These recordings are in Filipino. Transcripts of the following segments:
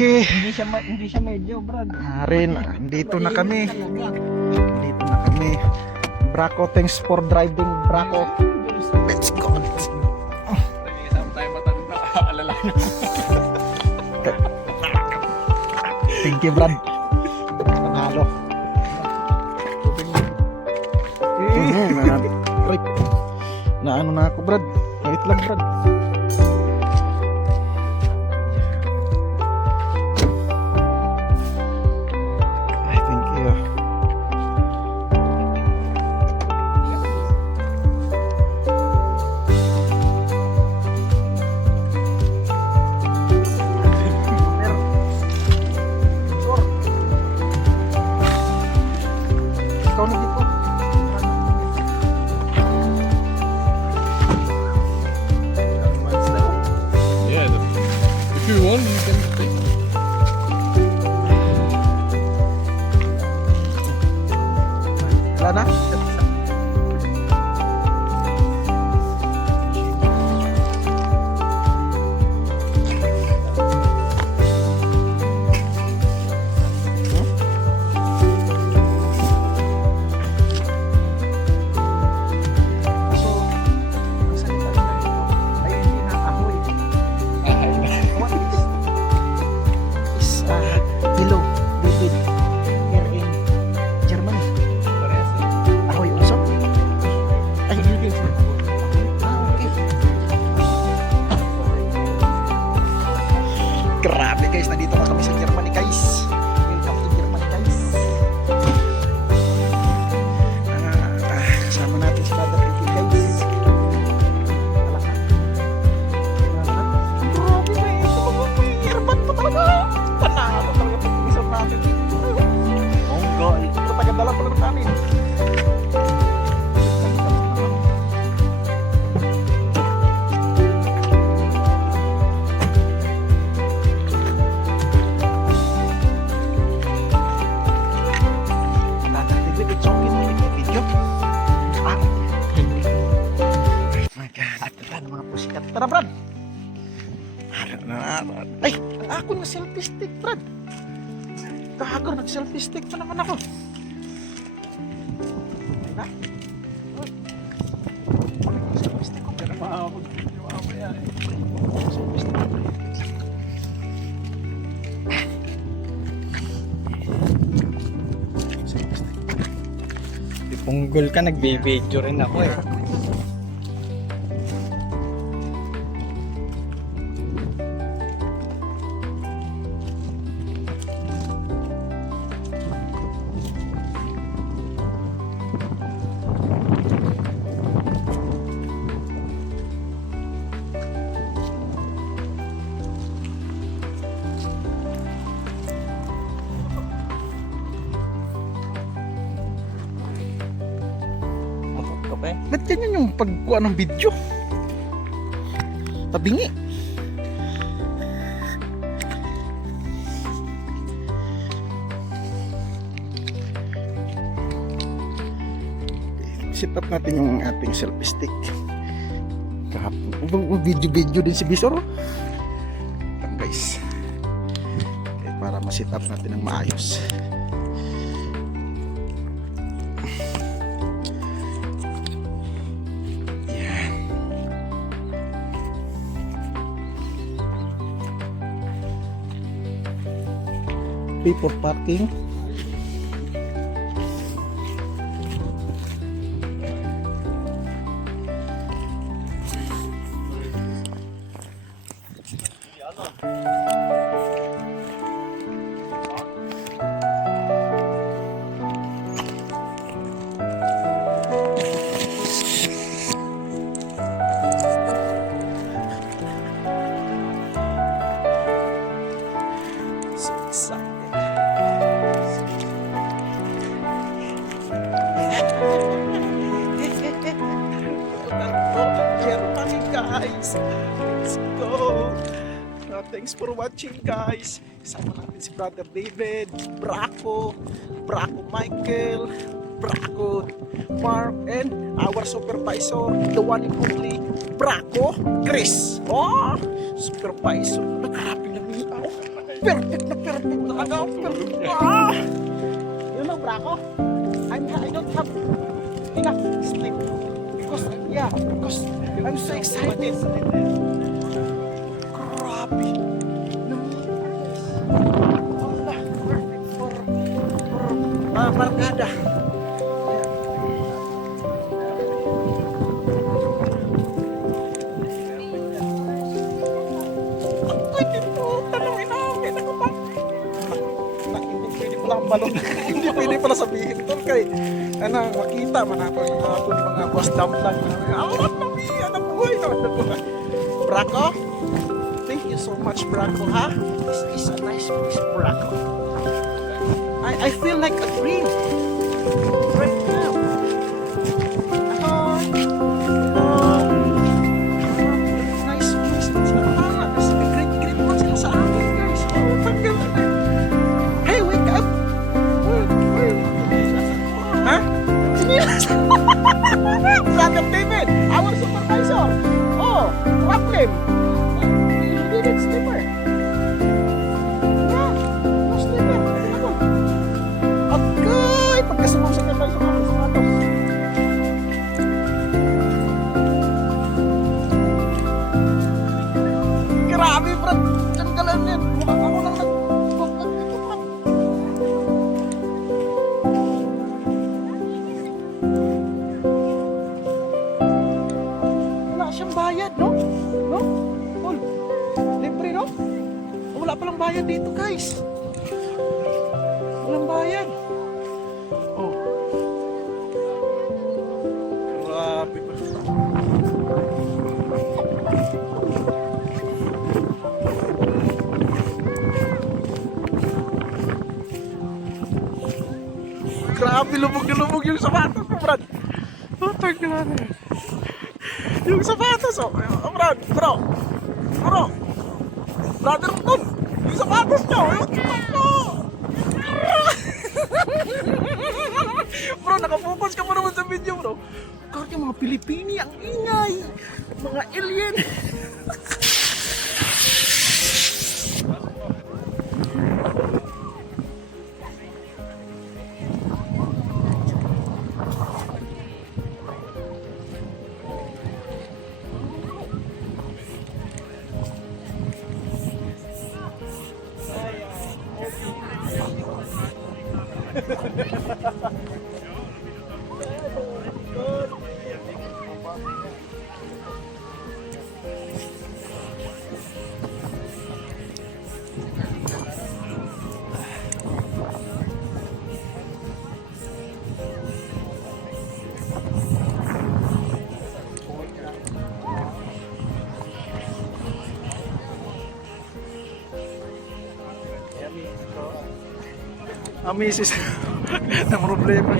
Okay. Hindi siya medyo, Brad. Harin, dito na kami. Dito na kami. Braco, thanks for driving, Braco. Let's go. Isang tayo matanda, alala nyo. Thank you, Brad. Panalo. Na ano na ako, Brad. Wait lang, Brad. Ay, thank you. Ikaw na dito. Yeah, if you want, you can take. Wala na? Hello, David. Here in Germany. Ahoy also? Ay, okay. Grabe guys, nandito na kami sa Germany guys. Welcome to Germany guys. Kasama natin si Brother David guys. Grabe na ito. Hirpan pa talaga. Panalo talaga pag-isap natin. Oh God. Pero taga-dala pala namin. Tatagtibig at songin mo yung video. Ah. My God. At ito mga pusikat. Tara, Brad. Ay, ako na selfie stick, Brad. Gago, nag-selfie stick pa naman ako. Ay na. Selfie stick ko. Pero makakapag-video ako yan. Selfie stick ko. Selfie stick. Punggol ka, nagbe-video rin ako eh. Ba't ganyan yung pagkuha ng video? Tabingi. Set up natin yung ating selfie stick. Kahapon video din si Bisor. Yan guys. Okay, para ma-set up natin ng maayos. Pay for parking. Guys, let's go. Thanks for watching guys. Sama natin si Brother David, Braco Michael, Braco Mark, and our supervisor, the one and only Braco Chris. Oh, supervisor, nakarapin lang niya ako. Perfect na perfect talaga. Perfect. Ah! You know, Braco, I don't have enough sleep. Because I'm so excited. Grabe. Allah, perfect for barkada. Balon. Hindi pwede pala sabihin ito kay makita man ako yung mga boss dump lang. Awat na miya na buhay na. Braco, thank you so much, Braco, ha? This is a nice place, Braco. I feel like a dream right now. Nice place. Kasi great one sila sa akin, guys. Tanggal na. Hey, wake up! Ha? Sinilas! Brother David, our supervisor. Oh, problem. You didn't slipper. Yeah, no slipper. Okay, pagkasumang sa tayo sa mga sapatos. Grabe, bro. Tanggalan yan. Mukhang ako lang nag-vlog dito, bro. Wala siyang bayad, no? No? Paul, libre, no? Wala palang bayad dito, guys. Walang bayad. Oh. Grabe ba? Grabe, lubog na lubog yung sapatos mo, Brad. Oh, tanggal na. Yung sapatos, oh, Brad, bro. Brother Tom, yung sapatos nyo, bro, nakafocus ka pa naman sa video, bro. Kahit yung mga Pilipini, ang ingay. Mga alien. Misis na problema.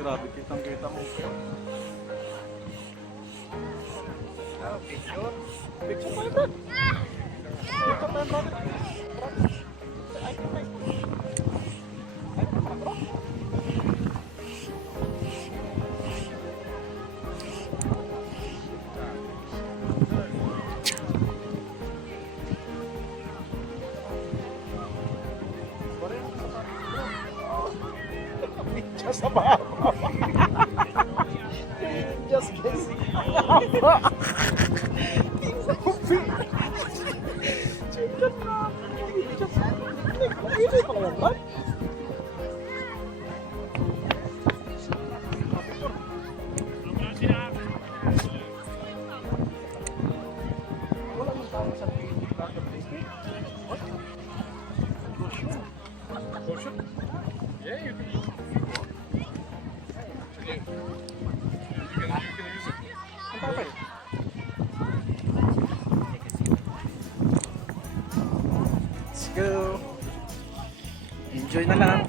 Grabe, kitang-kita mo. Picture? Picture tayo, Brad. Picture tayo, brother. Ay, bro. Just about. Just guessing. Chicken na. Easy pala yan, ba? Wala mong tawag sa what? Portion? Yeah, you can. Let's go. Enjoy na lang.